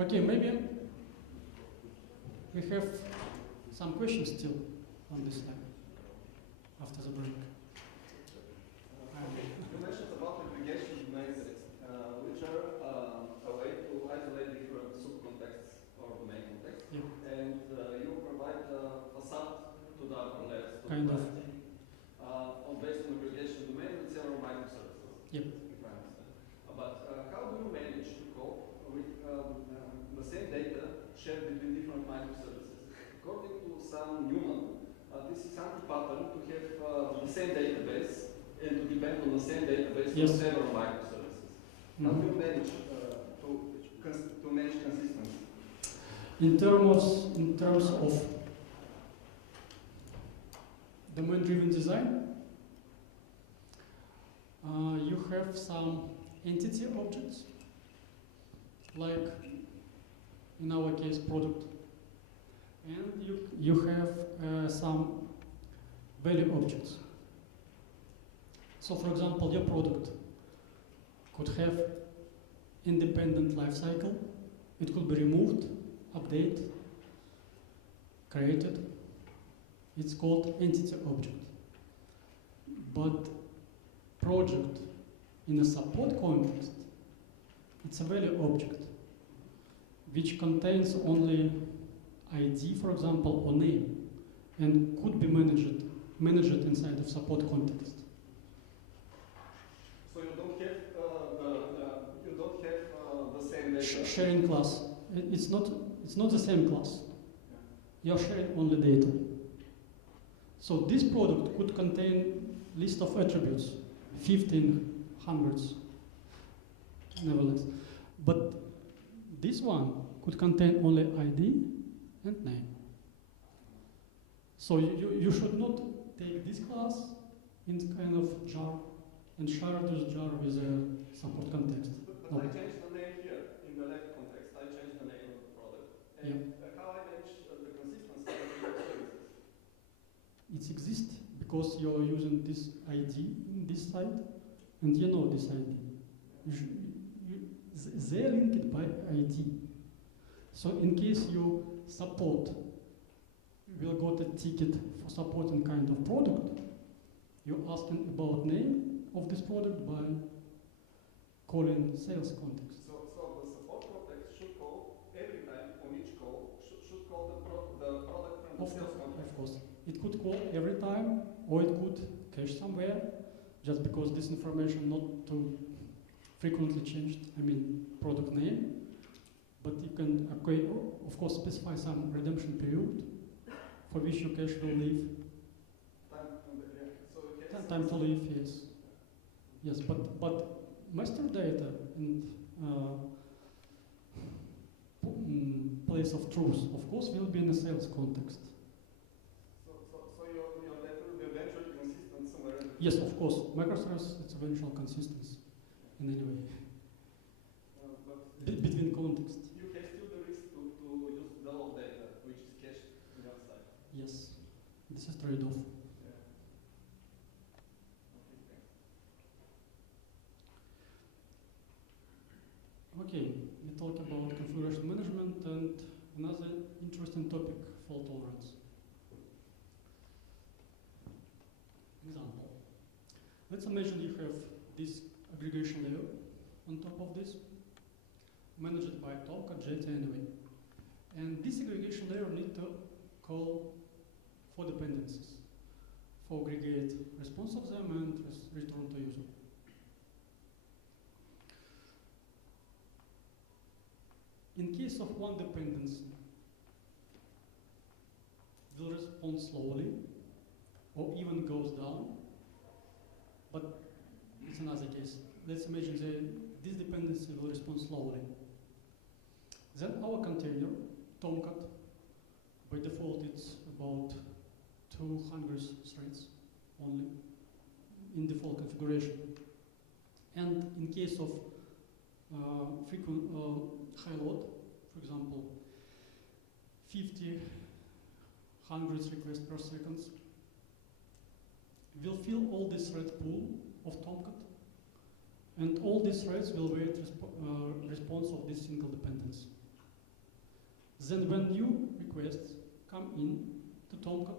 Okay, maybe we have some questions still on this time after the break. You mentioned about aggregation domains, which are a way to isolate different subcontexts or domain contexts, and you provide a facade to the upper layers. Kind of. Based on aggregation domain with several microservices. Yep. If I understand. But how do you manage to cope with the same data shared between different microservices? According to some Newman, this is anti-pattern to have the same database and to depend on the same database for several microservices. How do you manage to manage consistency? In terms of domain-driven design, you have some entity objects, like in our case product, and you have some value objects. So for example, your product could have independent lifecycle. It could be removed, updated, created. It's called entity object. But project in a support context, it's a value object which contains only ID, for example, or name, and could be managed inside of support context. So you don't have the same data. Sharing class. It's not the same class. Yeah. You're sharing only data. So this product could contain list of attributes, 15, hundreds, nevertheless. But this one could contain only ID and name. So you should not take this class in kind of jar and share this jar with a support context. But no. I changed the name here in the left context. I changed the name of the product. And how I manage the consistency of the services? It exists because you're using this ID in this side, and you know this ID. They're linked by ID. So in case you support, will got a ticket for supporting kind of product, you're asking about name of this product by calling sales context. So the support context should call every time on each call, should call the product from the sales context. Of course. It could call every time, or it could cache somewhere, just because this information not too frequently changed, product name. But you can, of course, specify some redemption period for which your cache will leave. Time to leave, yes. Yes, but master data and place of truth, of course, will be in a sales context. So your data will be eventually consistent somewhere? Yes, of course. Microservices, it's eventual consistency in any way. Between context. You have still the risk to use the old data, which is cached on the other side. Yes, this is trade-off. Okay, we talked about configuration management and another interesting topic, fault tolerance. Example. Let's imagine you have this aggregation layer on top of this, managed by Tomcat, Jetty anyway. And this aggregation layer need to call for dependencies, for aggregate response of them and return to user. In case of one dependency, will respond slowly or even goes down, but it's another case. Let's imagine this dependency will respond slowly. Then our container, Tomcat, by default it's about 200 threads only in default configuration. And in case of frequent high load, for example, 50, 100 requests per second, will fill all this thread pool of Tomcat, and all these threads will wait response of this single dependency. Then when new requests come in to Tomcat,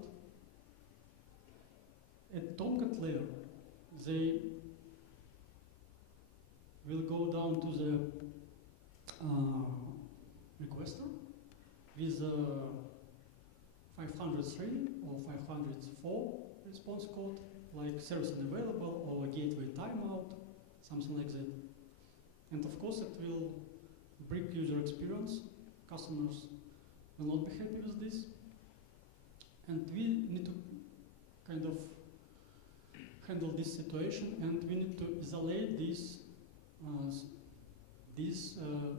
at Tomcat layer, they will go down to the requester with 503 or 504 response code, like service unavailable or gateway timeout, something like that. And of course it will break user experience. Customers will not be happy with this. And we need to kind of handle this situation, and we need to isolate this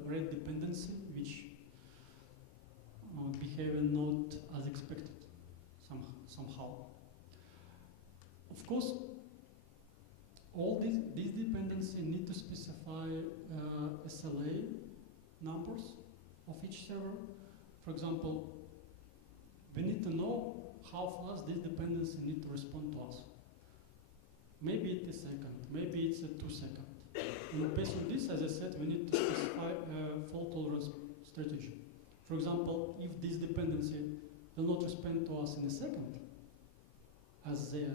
red dependency which behave not as expected somehow. Of course, all these dependencies need to specify SLA numbers of each server. For example, we need to know how fast this dependency need to respond to us. Maybe it's a second, maybe it's a 2 seconds. And based on this, as I said, we need to specify a fault tolerance strategy. For example, if this dependency will not respond to us in a second, as their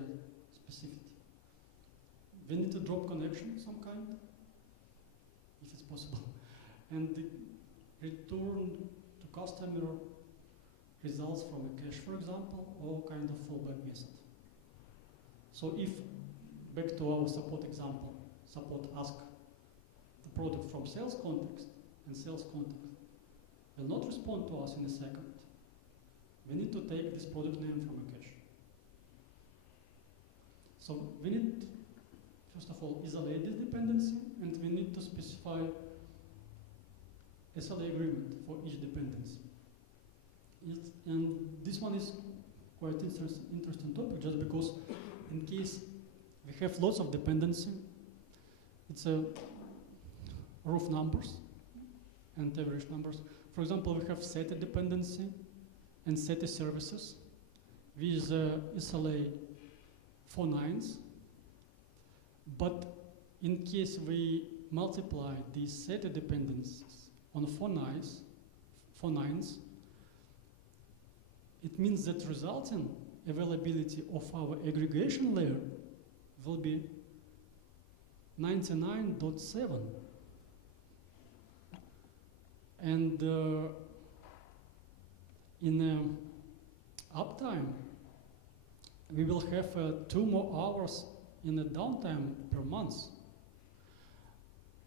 specificity, we need to drop connection some kind, if it's possible, and return to customer results from a cache, for example, or kind of fallback method. So if, back to our support example, support ask the product from sales context, and sales context will not respond to us in a second, we need to take this product name from a cache. So we need, first of all, isolate this dependency, and we need to specify SLA agreement for each dependency. And this one is quite interesting topic, just because in case we have lots of dependency, it's a rough numbers and average numbers. For example, we have SETA dependency and SETA services with SLA 4 nines. But in case we multiply these SETA dependencies on 4 nines, it means that resulting availability of our aggregation layer will be 99.7. And in uptime, we will have 2 more hours in a downtime per month.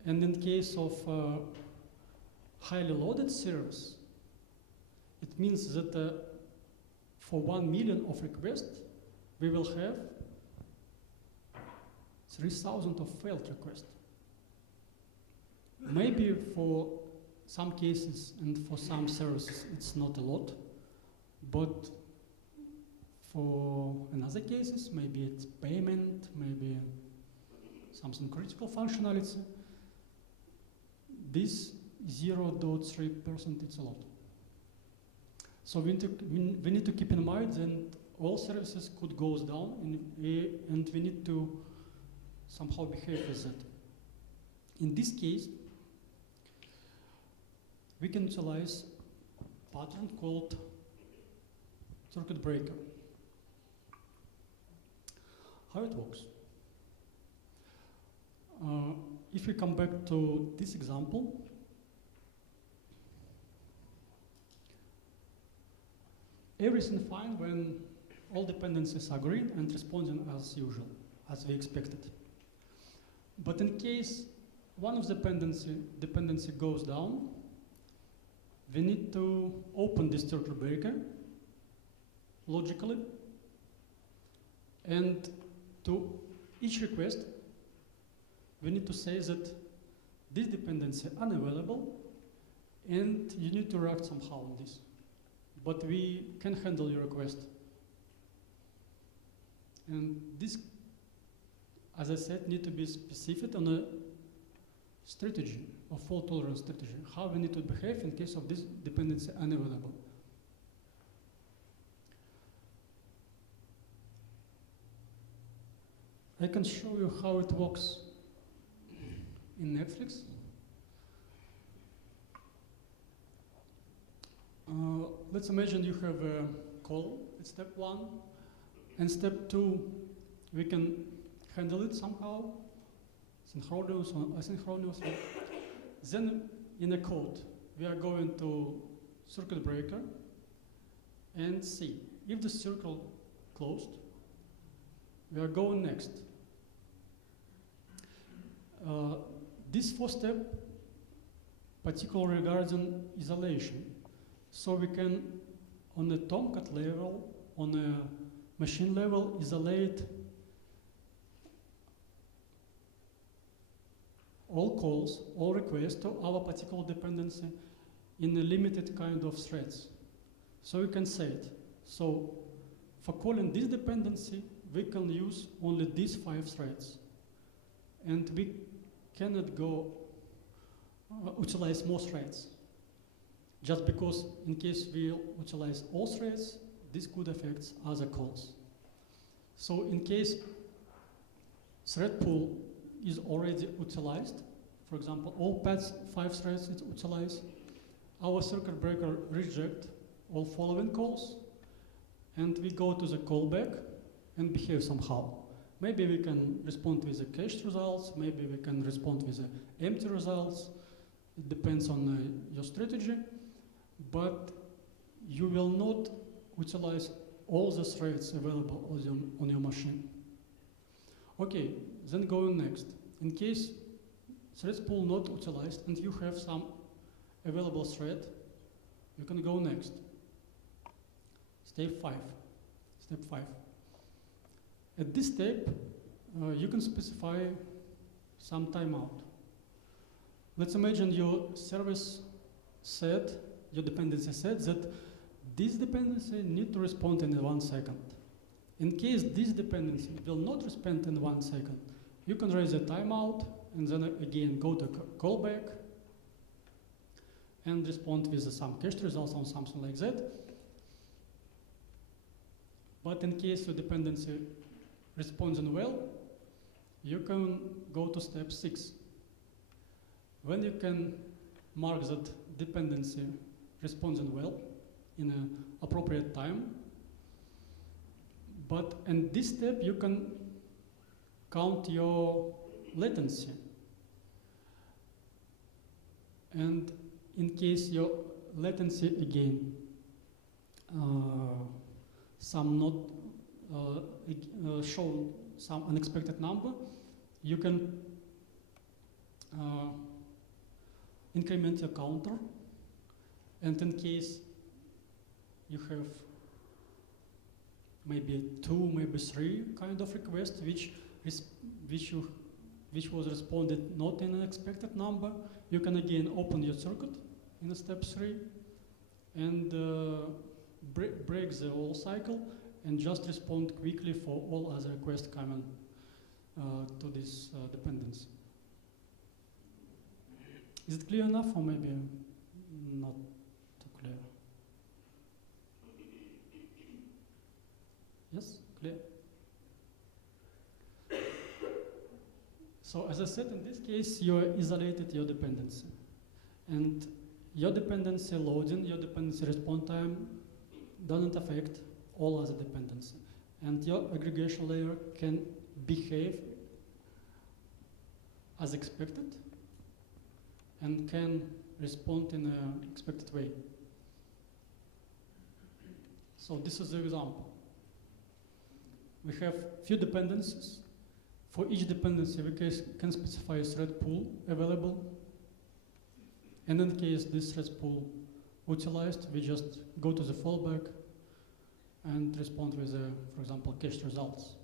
And in case of highly loaded servers, it means that for 1 million of requests, we will have 3,000 of failed requests. Maybe for some cases and for some services it's not a lot, but for another cases, maybe it's payment, maybe something critical functionality, this 0.3% it's a lot. So we need to keep in mind that all services could go down, and we need to somehow behave with that. In this case, we can utilize a pattern called circuit breaker. How it works? If we come back to this example, everything fine when all dependencies are green and responding as usual, as we expected. But in case one of the dependency goes down, we need to open this circuit breaker logically, and to each request, we need to say that this dependency unavailable, and you need to react somehow on this. But we can handle your request. And this, as I said, need to be specific on a strategy, a fault tolerance strategy, how we need to behave in case of this dependency unavailable. I can show you how it works in Netflix. let's imagine you have a call at step 1, and step 2, we can handle it somehow, synchronous or asynchronously. Then in the code, we are going to circuit breaker and see if the circle closed, we are going next. This first step particularly regarding isolation. So we can, on the Tomcat level, on a machine level, isolate all calls, all requests to our particular dependency in a limited kind of threads. So we can say it. So for calling this dependency, we can use only these 5 threads. And we cannot go utilize more threads. Just because in case we utilize all threads, this could affect other calls. So in case thread pool is already utilized, for example, all paths 5 threads is utilized, our circuit breaker reject all following calls, and we go to the callback and behave somehow. Maybe we can respond with the cached results, maybe we can respond with the empty results. It depends on your strategy, but you will not utilize all the threads available on your machine. Okay, then going next. In case threads pool not utilized and you have some available thread, you can go next. Step 5. At this step, you can specify some timeout. Let's imagine your service said, your dependency said that this dependency need to respond in 1 second. In case this dependency will not respond in 1 second, you can raise a timeout and then again go to callback and respond with some cached results or something like that. But in case your dependency responds well, you can go to step 6. When you can mark that dependency responds well in an appropriate time, but in this step you can count your latency. And in case your latency again some not show some unexpected number, you can increment your counter, and in case you have maybe 2, maybe 3 kind of requests which was responded not in an expected number, you can again open your circuit in step 3 and break the whole cycle and just respond quickly for all other requests coming to this dependency. Is it clear enough, or maybe not too clear? Yes, clear? So as I said, in this case, you isolated your dependency. And your dependency loading, your dependency response time doesn't affect all other dependency. And your aggregation layer can behave as expected and can respond in an expected way. So this is the example. We have few dependencies. For each dependency, we can specify a thread pool available. And in case this thread pool utilized, we just go to the fallback and respond with, for example, cached results.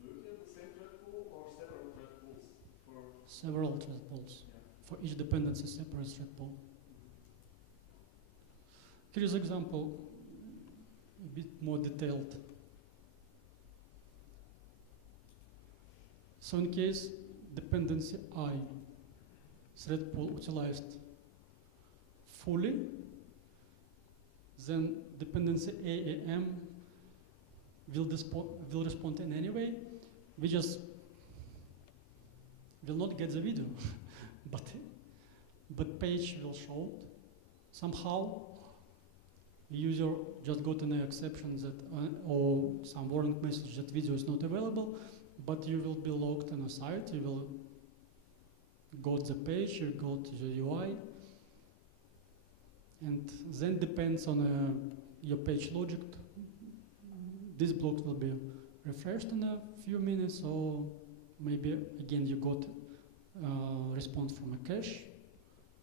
Do you have the same thread pool or several thread pools? Several thread pools. Yeah. For each dependency, separate thread pool. Here is an example, a bit more detailed. So in case dependency I, thread pool utilized fully, then dependency AAM will respond in any way. We just will not get the video, but page will show it. Somehow, user just got an exception that, or some warning message that video is not available, but you will be logged on a site, you will got the page, you got the UI, and then depends on your page logic. This block will be refreshed in a few minutes, or maybe again you got response from a cache,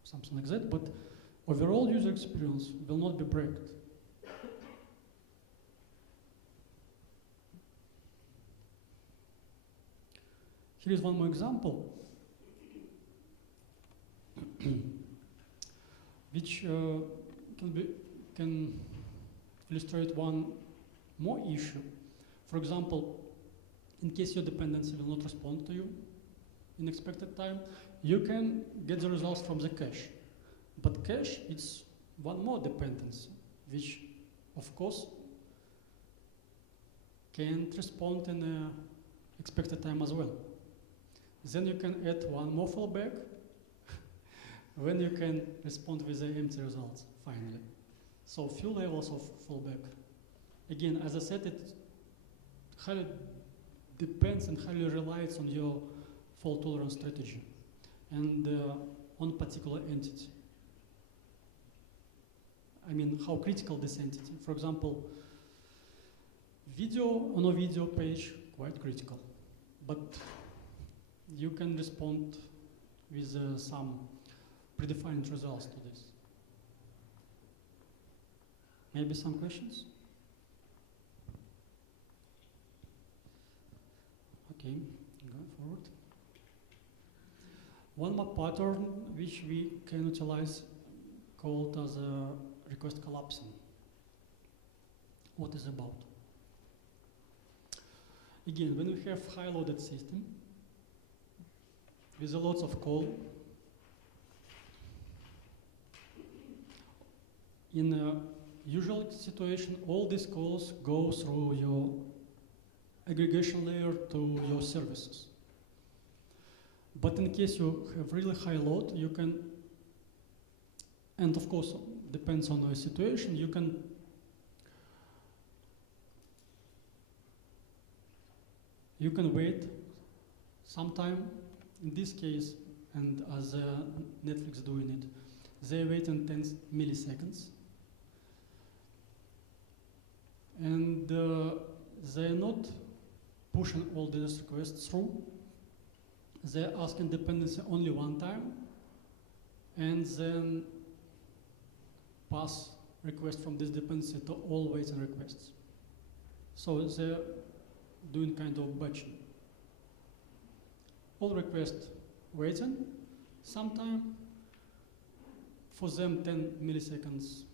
something like that, but overall user experience will not be broken. Here is one more example, which can illustrate one more issue. For example, in case your dependency will not respond to you in expected time, you can get the results from the cache. But cache is one more dependency, which of course can't respond in expected time as well. Then you can add one more fallback when you can respond with the empty results, finally. So few levels of fallback. Again, as I said, it highly depends and highly relies on your fault tolerance strategy and on particular entity. I mean, how critical this entity. For example, video on a video page, quite critical. But you can respond with some predefined results to this. Maybe some questions? Okay, go forward. One more pattern which we can utilize called as a request collapsing. What is about? Again, when we have high loaded system with a lot of call, in a usual situation, all these calls go through your aggregation layer to your services. But in case you have really high load, you can, and of course, depends on the situation, you can wait some time. In this case, and as Netflix doing it, they wait in 10 milliseconds. And they're not pushing all these requests through. They're asking dependency only one time, and then pass request from this dependency to all waiting requests. So they're doing kind of batching. All requests waiting, sometime for them 10 milliseconds.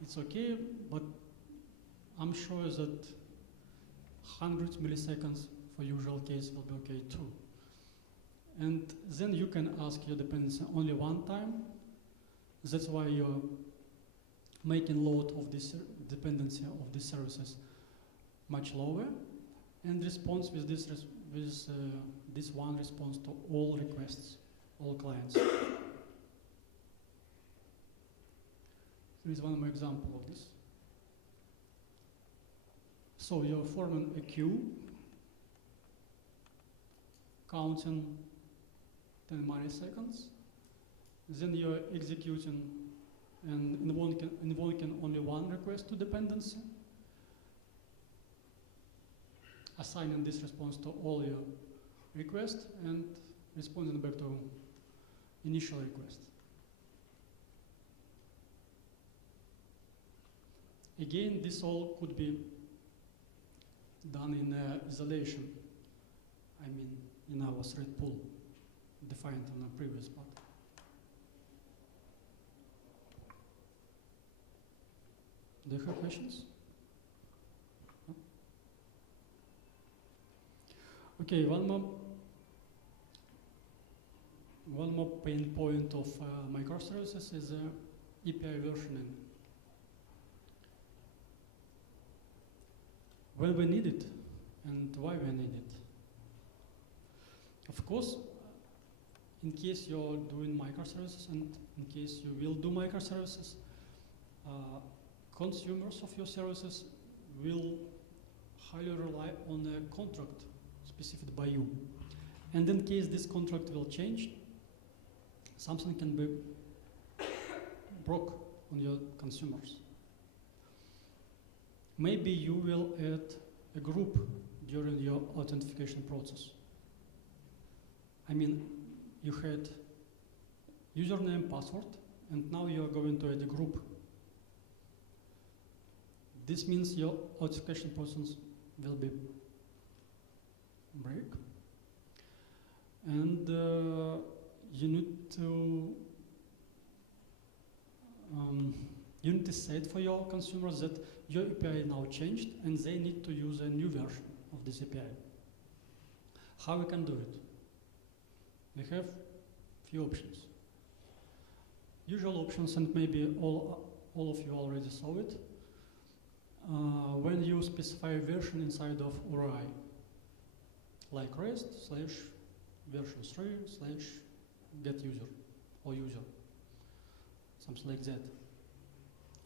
It's okay, but I'm sure that 100 milliseconds for usual case will be okay too. And then you can ask your dependency only one time. That's why you're making load of this dependency of these services much lower, and response with this this one response to all requests, all clients. Here is one more example of this. So you're forming a queue, counting 10 milliseconds. Then you're executing and invoking only one request to dependency, assigning this response to all your requests and responding back to initial request. Again, this all could be done in isolation, I mean in our thread pool defined on the previous part. Do you have questions? No? Okay, one more pain point of microservices is API versioning. When we need it and why we need it. Of course, in case you're doing microservices and in case you will do microservices, consumers of your services will highly rely on a contract specified by you. And in case this contract will change, something can be broke on your consumers. Maybe you will add a group during your authentication process. I mean, you had username, password, and now you are going to add a group. This means your authentication process will be break. And you need to set for your consumers that your API now changed and they need to use a new version of this API. How we can do it? We have few options. Usual options, and maybe all of you already saw it. When you specify a version inside of URI, like REST / version 3 / get user or user, something like that.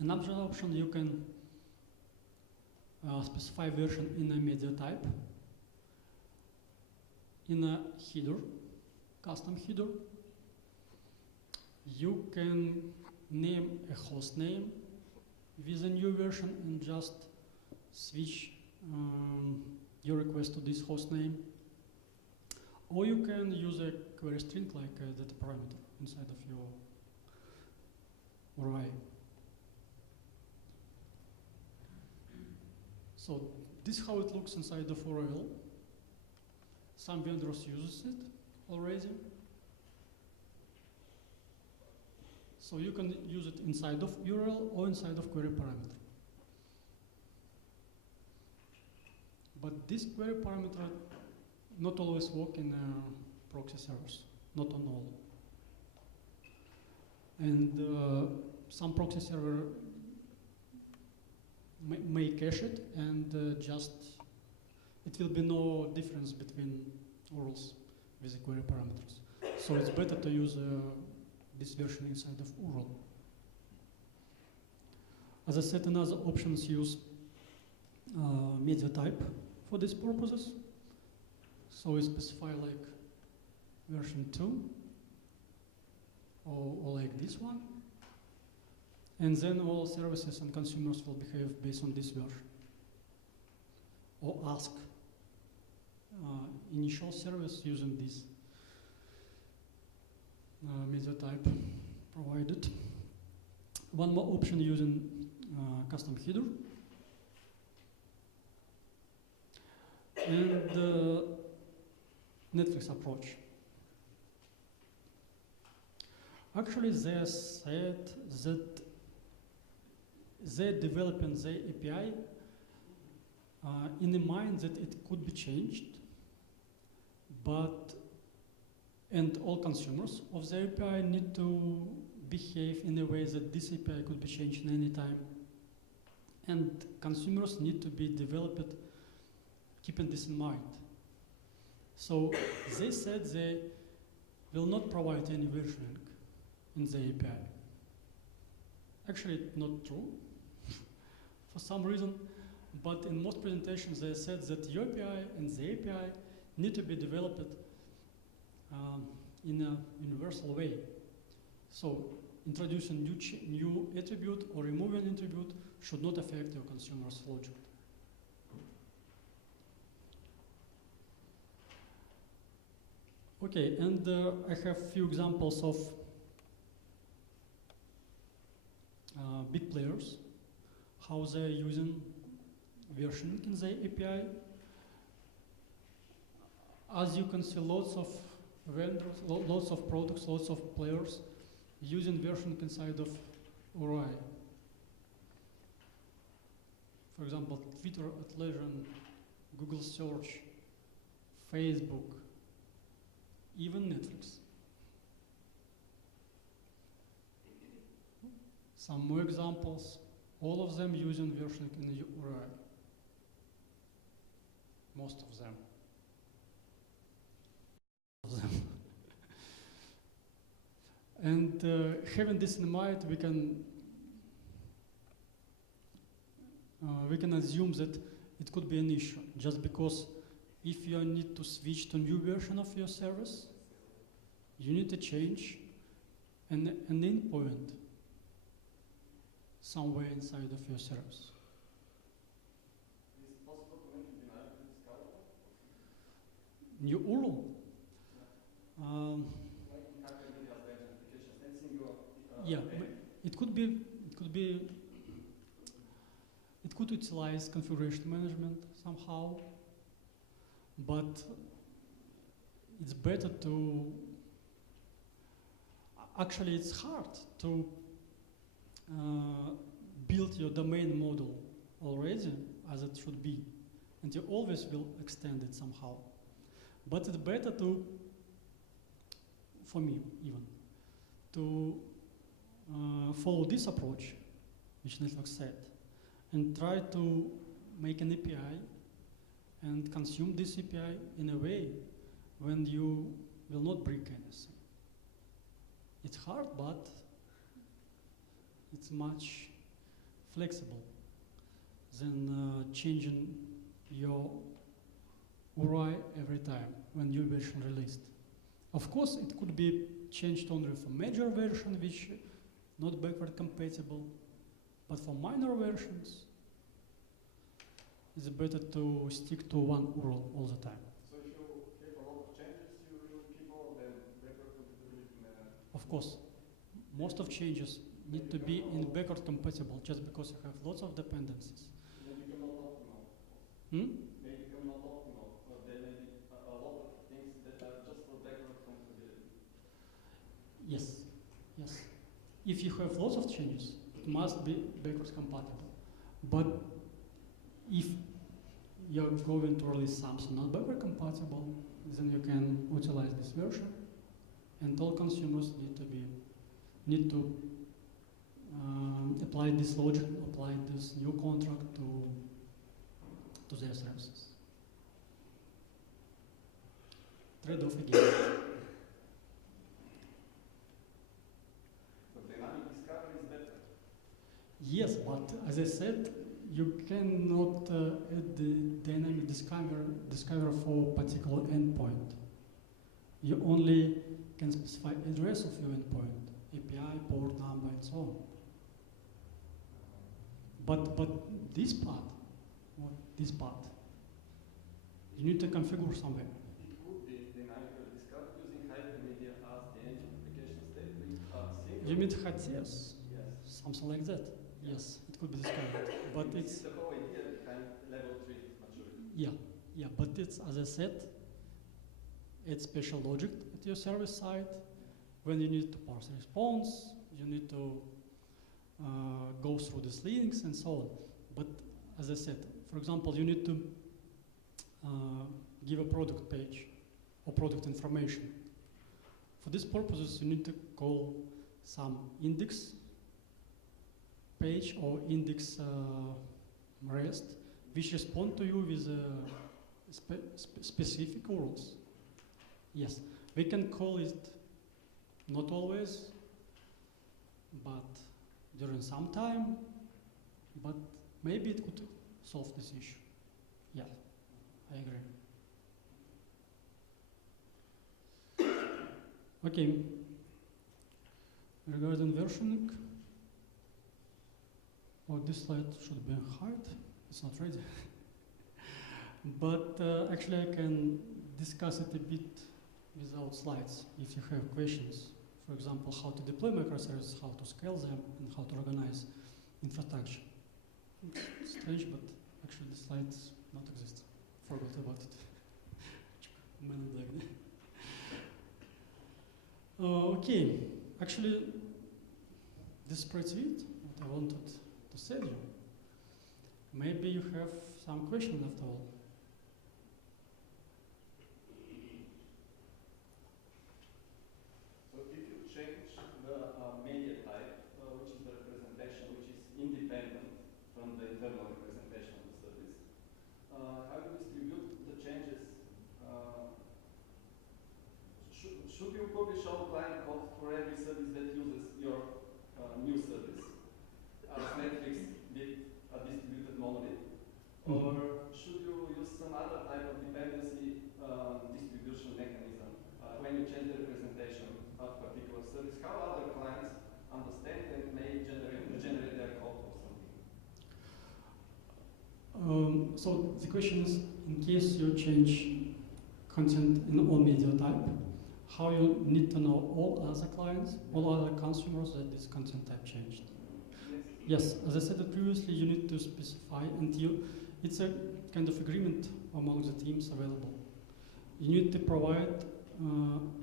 Another option, you can specify version in a media type, in a header, custom header. You can name a host name with a new version and just switch your request to this host name. Or you can use a query string like a data parameter inside of your URI. So this is how it looks inside of URL. Some vendors use it already. So you can use it inside of URL or inside of query parameter. But this query parameter not always work in proxy servers, not on all. And some proxy server may cache it, and just it will be no difference between URLs with the query parameters. So it's better to use this version inside of URL. As I said, another options use media type for these purposes. So we specify like version 2 or like this one. And then all services and consumers will behave based on this version. Or ask initial service using this media type provided. One more option using custom header. And the Netflix approach. Actually, they said that they're developing their API in the mind that it could be changed, and all consumers of the API need to behave in a way that this API could be changed in any time. And consumers need to be developed keeping this in mind. So they said they will not provide any versioning in the API. Actually, it's not true for some reason, but in most presentations they said that your API and the API need to be developed in a universal way. So introducing new attribute or removing attribute should not affect your consumer's logic. Okay, and I have a few examples of big players, how they're using versioning in their API. As you can see, lots of vendors, lots of products, lots of players using versioning inside of URI. For example, Twitter, Atlassian, Google Search, Facebook, even Netflix. Some more examples, all of them using versioning in URI. Most of them. And having this in mind, we can assume that it could be an issue, just because if you need to switch to new version of your service, you need to change an endpoint somewhere inside of your service. Is it possible to make it dynamically discoverable? New URL. Like in Aggregation applications, anything Yeah, but it could utilize configuration management somehow, but it's better to, actually it's hard to build your domain model already as it should be, and you always will extend it somehow. But it's better to, for me even, to follow this approach, which Network said, and try to make an API and consume this API in a way when you will not break anything. It's hard, but it's much flexible than changing your URI every time when new version released. Of course, it could be changed only for major version, which not backward compatible, but for minor versions, it's better to stick to one URL all the time. So if you have a lot of changes, you will keep all of them backward compatibility manner? Of course, most of changes need to be in backward compatible just because you have lots of dependencies. They become not optimal. They become not optimal. Or there may be a lot of things that are just for backward compatibility. Yes, yes. If you have lots of changes, it must be backwards compatible. But if you're going to release something not backward compatible, then you can utilize this version, and all consumers need to apply this logic, apply this new contract to their services. Trade-off again. But dynamic discovery is better. Yes, but as I said, you cannot add the dynamic discover for particular endpoint. You only can specify address of your endpoint, API, port number, and so on. But this part, you need to configure somewhere. It could be dynamically discovered using hypermedia as the engine application state with You mean HTS? Yes. Something like that? Yes, it could be discovered. But This it's, is the whole idea behind level 3 maturity. yeah, but it's, as I said, it's special logic at your service side. When you need to parse response, you need to go through these links and so on. But as I said, for example, you need to give a product page or product information. For these purposes, you need to call some index page or index REST, which respond to you with specific URLs. Yes, we can call it not always, but during some time, but maybe it could solve this issue. Yeah, I agree. Okay, regarding versioning, this slide should be hard, it's not ready. But actually I can discuss it a bit without slides if you have questions. For example, how to deploy microservices, how to scale them, and how to organize infrastructure. It's strange, but actually the slides not exist. Forgot about it. Man in black. Okay, actually this is pretty it, what I wanted to say to you. Maybe you have some question after all. So if you change the media type, which is the representation, which is independent from the internal representation of the service, how you distribute the changes? Should you publish all client code for every service that microservice, how other clients understand and may generate their code or something? So the question is, in case you change content in all media type, how you need to know all other clients, all other consumers that this content type changed. Yes, as I said previously, you need to specify it's a kind of agreement among the teams available. You need to provide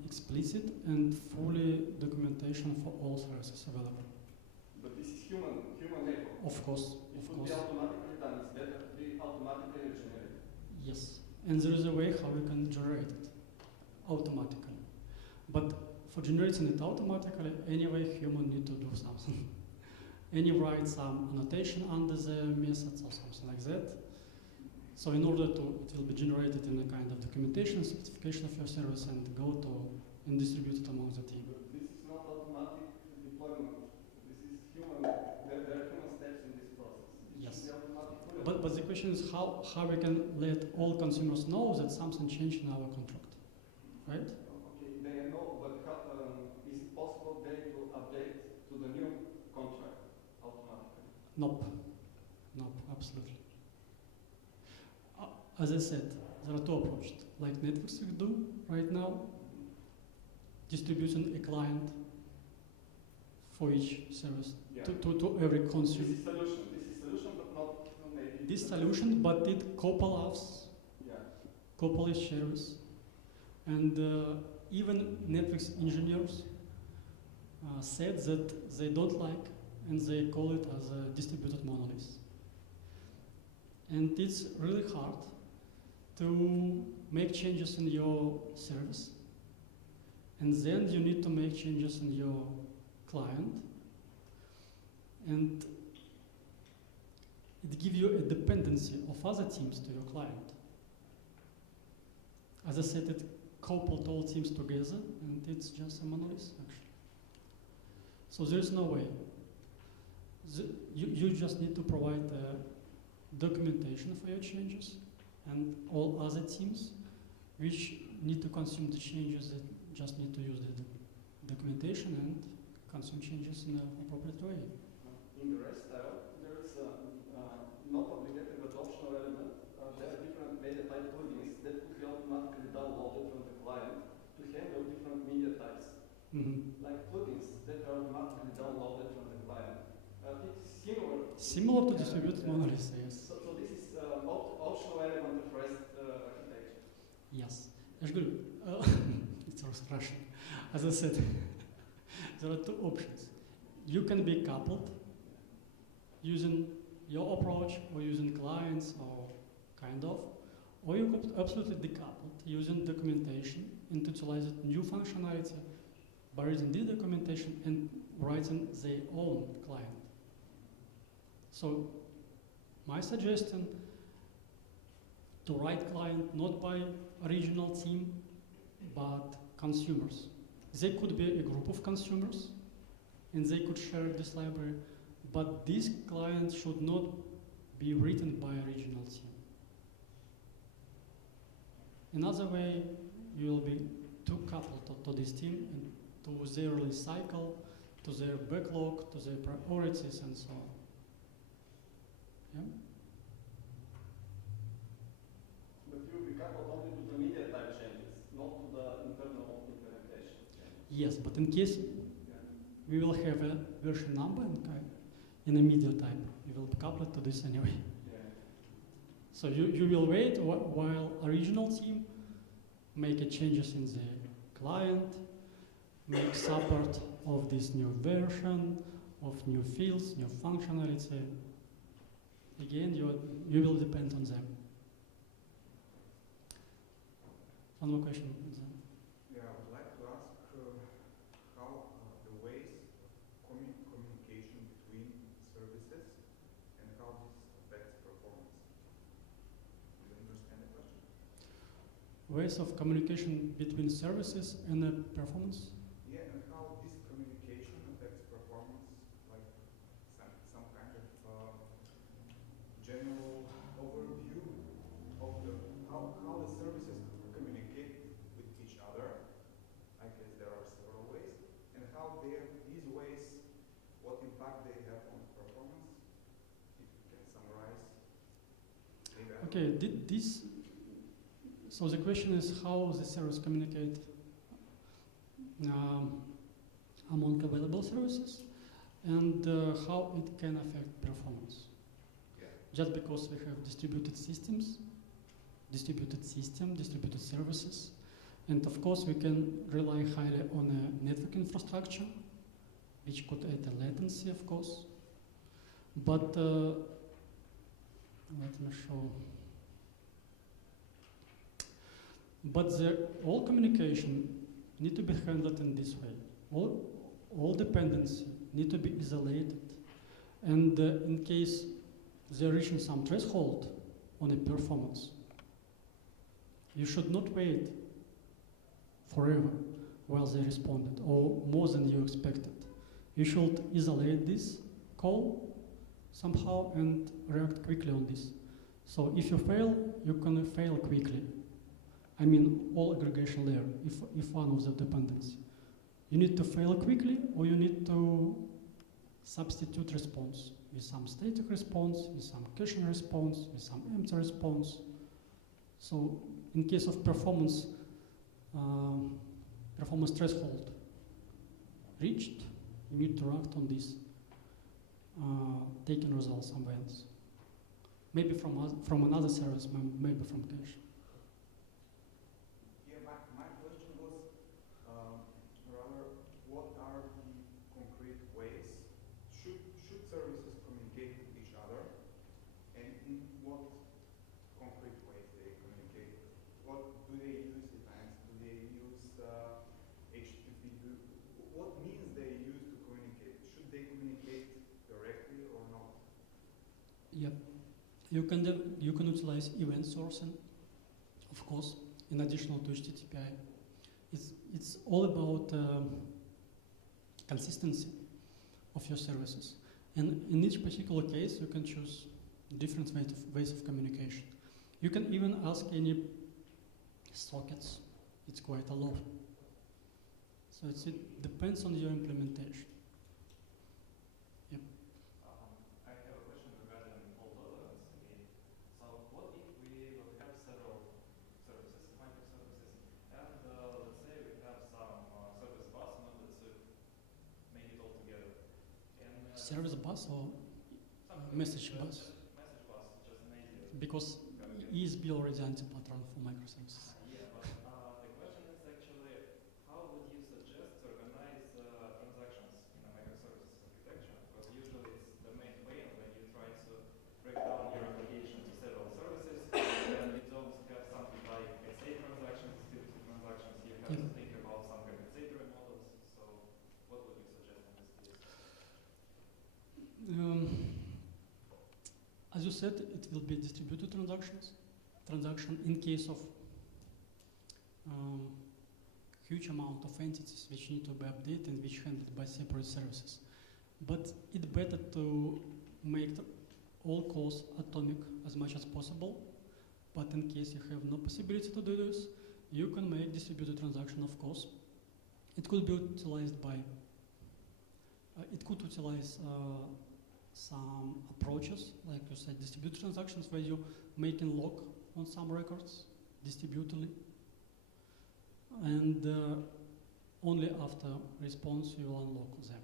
explicit and fully documentation for all services available. But this is human effort. Of course, It of would course. be automatically done. It's better to be automatically generated. Yes, and there is a way how you can generate it automatically. But for generating it automatically, anyway, human need to do something. Any write some annotation under the methods or something like that. So in order to, it will be generated in a kind of documentation, specification of your service and go to and distribute it among the team. But this is not automatic deployment. This is human. There are human steps in this process. It Yes. should be automatic. But the question is how we can let all consumers know that something changed in our contract, right? Okay, they know, but is it possible they to update to the new contract automatically? Nope, absolutely. As I said, there are two approaches, like networks do right now, distributing a client for each service Yeah. to every consumer. This is solution, but not maybe. This solution, but it co-allows Yeah. couple service, and even networks engineers said that they don't like, and they call it as a distributed monolith. And it's really hard to make changes in your service, and then you need to make changes in your client, and it gives you a dependency of other teams to your client. As I said, it coupled all teams together, and it's just a monolith, actually. So there's no way. You just need to provide documentation for your changes, and all other teams which need to consume the changes that just need to use the documentation and consume changes in an appropriate way. In the REST style, there is not obligatory but optional element. There are different media type plugins that could be automatically downloaded from the client to handle different media types. Mm-hmm. Like plugins that are automatically downloaded from the client. It's similar. Similar to distributed monoliths, yes. So this is optional element of REST architecture. Yes. It's also Russian. As I said, there are two options. You can be coupled using your approach or using clients or kind of, or you could absolutely decoupled using documentation and utilize new functionality by using this documentation and writing their own client. So my suggestion to write client not by original team, but consumers. They could be a group of consumers, and they could share this library, but this client should not be written by original team. Another way, you will be too coupled to this team and to their release cycle, to their backlog, to their priorities, and so on. Yeah? But you will be coupled only to the media type changes, not to the internal implementation changes. Yes, but in case we will have a version number in a media type, we will couple it to this anyway. Yeah. So you will wait while original team make a changes in the client, make support of this new version, of new fields, new functionality. Again, you will depend on them. One more question. Yeah, I would like to ask how the ways of communication between services and how this affects performance. Do you understand the question? Ways of communication between services and performance? Yeah, and how this communication affects performance, like some kind of general overview of how the services communicate with each other. I guess there are several ways, and how impact they have on performance? If you can summarize. Maybe I Okay, so the question is how the service communicate among available services and how it can affect performance. Yeah. Just because we have distributed systems, distributed services, and of course we can rely highly on a network infrastructure, which could add a latency, of course. But let me show. But all communication need to be handled in this way. All dependency need to be isolated, and in case they're reaching some threshold on a performance, you should not wait forever while they responded or more than you expected. You should isolate this call somehow and react quickly on this. So if you fail, you can fail quickly. I mean, all aggregation layer, if one of the dependency. You need to fail quickly, or you need to substitute response with some static response, with some caching response, with some empty response. So in case of performance threshold reached, you need to act on this, taking results somewhere else. Maybe from another service, maybe from cache. Yeah, my question was rather, what are the concrete ways should services communicate with each other, and in what concrete ways they communicate? What do they use events? Do they use HTTP? What means they use to communicate? Should they communicate directly or not? Yep. You can utilize event sourcing, of course, in addition to HTTP. It's all about consistency of your services. And in each particular case, you can choose different ways of communication. You can even ask any sockets. It's quite a lot. So it depends on your implementation. Yep. I have a question regarding fault tolerance again. So what if we will have several services, microservices, and let's say we have some service bus in order to make it all together. And Service bus or message bus? Message bus, just an idea. Because ESB already anti-pattern for microservices. Yeah, but the question is actually, how would you suggest to organize transactions in a microservices architecture? Because usually it's the main pain when you try to break down your application to several services, and you don't have something like SA transactions, distributed transactions. You have to think about some compensatory models. So, what would you suggest in this case? As you said, it will be distributed transaction in case of huge amount of entities which need to be updated and which handled by separate services. But it's better to make all calls atomic as much as possible. But in case you have no possibility to do this, you can make distributed transaction, of course. It could be utilized by, some approaches, like you said, distributed transactions, where you make a lock on some records distributedly, and only after response you will unlock them.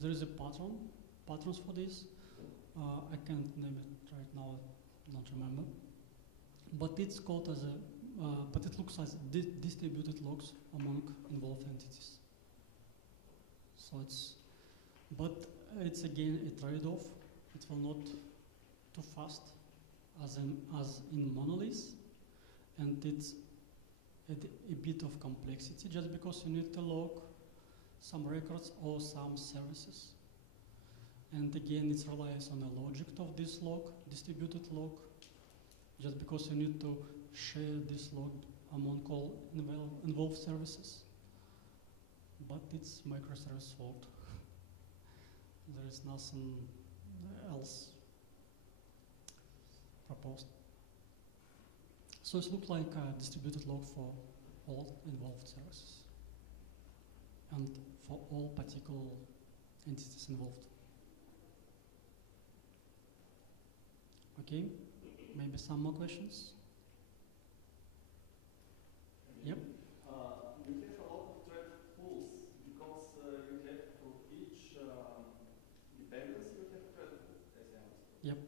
There is a patterns for this. I can't name it right now, I don't remember. But it's called as but it looks as distributed locks among involved entities. So it's again a trade-off. It will not too fast as in Monolith, and it's a bit of complexity just because you need to lock some records or some services. And again, it relies on the logic of this lock, distributed lock, just because you need to share this lock among all involved services. But it's microservice fault. There is nothing else proposed. So it looks like a distributed log for all involved services and for all particular entities involved. Okay, maybe some more questions? Yep. You have a lot of thread pools because you have for each dependency you have thread pool, as I understood. Yep.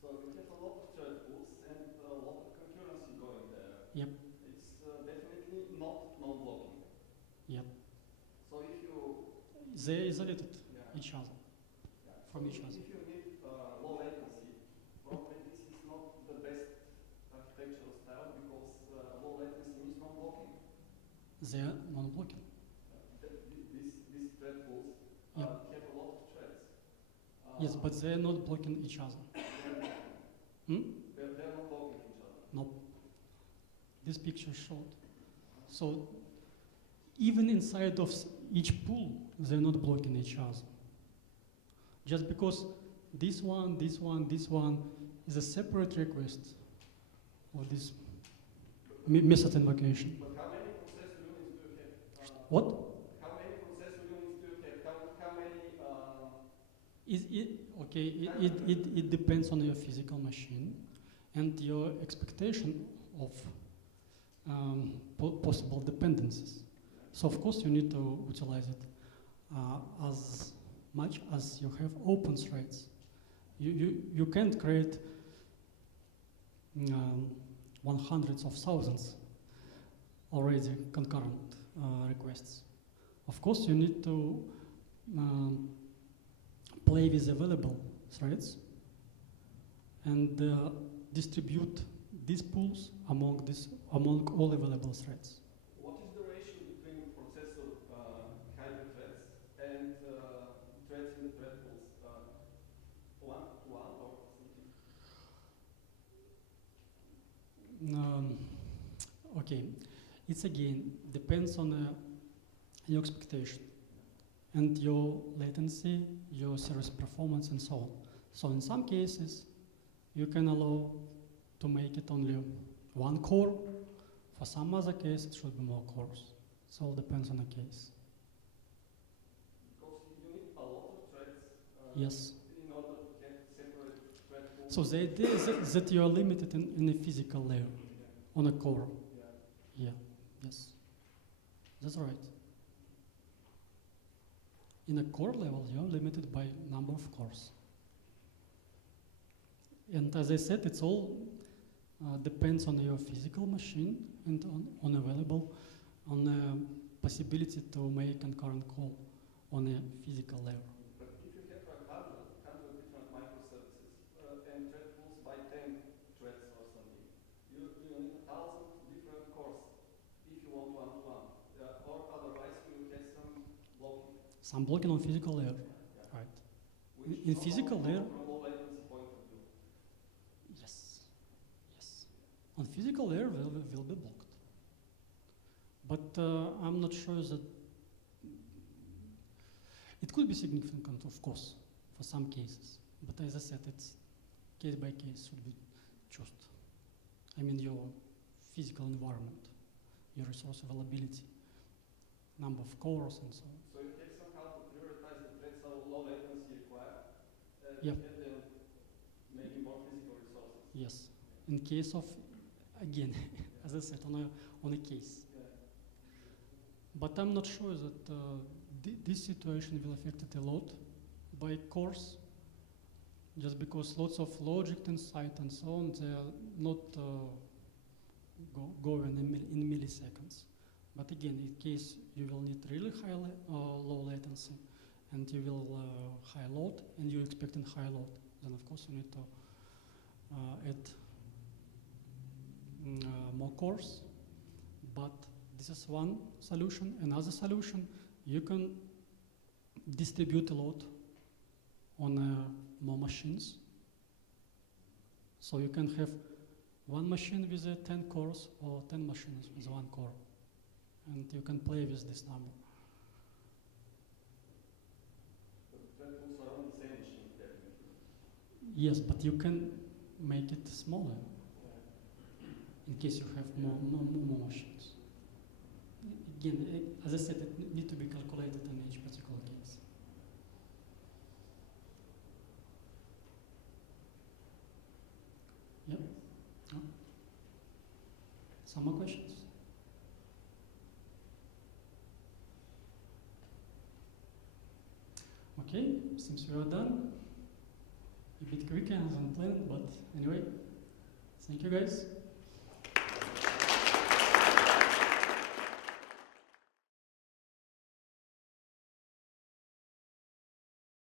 So you have a lot of thread pools and a lot of concurrency going there. Yep. It's definitely not non-blocking. Yep. So if you They isolated yeah. each other Yeah. from So each other. if you need low latency, probably this is not the best architectural style because low latency means non-blocking. They are non-blocking. These thread pools Yep. have a lot of threads. Yes, but they are not blocking each other. Hmm? They're not blocking each other. Nope. This picture showed. So even inside of each pool, they're not blocking each other. Just because this one is a separate request of this method invocation. But how many processor units do you have? What? How many processor units do you have? How many? It depends on your physical machine and your expectation of possible dependencies. So of course you need to utilize it as much as you have open threads. You can't create hundreds of thousands already concurrent requests. Of course you need to play with available threads and distribute these pools among all available threads. What is the ratio between processor hybrid threads and threads in the thread pools? 1 to 1 or something? Okay, it's again depends on your expectation and your latency, your service performance, and so on. So in some cases, you can allow to make it only one core. For some other case, it should be more cores. It all depends on the case. Because you need a lot of threads Yes. in order to have separate thread pools. So the idea is that you are limited in a physical layer, on a core. Yeah. Yeah, yes. That's right. In a core level, you're limited by number of cores. And as I said, it's all depends on your physical machine and on the possibility to make concurrent call on a physical layer. But if you have 100 different microservices and thread pools by 10 threads or something, you need 1,000 different cores if you want one-to-one. Or otherwise you have some blocking. Some blocking on physical layer, Yeah. right? Which In is physical not layer, from low latency point of view. yes, yes. On physical layer will be blocked. But I'm not sure that it could be significant, of course, for some cases. But as I said, it's case by case should be chosen. I mean your physical environment, your resource availability, number of cores and so on. So you have somehow to prioritize the threads how low latency require Yep. and then maybe more physical resources. Yes. In case of, again, as I said, on a case. Yeah. But I'm not sure that this situation will affect it a lot by cores, just because lots of logic inside and so on, they are not going in milliseconds. But again, in case you will need really low latency and you will high load and you're expecting high load, then of course you need to add more cores. But this is one solution. Another solution, you can distribute a load on more machines. So you can have one machine with 10 cores or 10 machines with one core. And you can play with this number. But thread pools are on the same machine, definitely. Yes, but you can make it smaller in case you have more machines. Again, as I said, it needs to be calculated in each particular case. Some more questions? Okay, seems we are done. A bit quicker than planned, but anyway, thank you guys.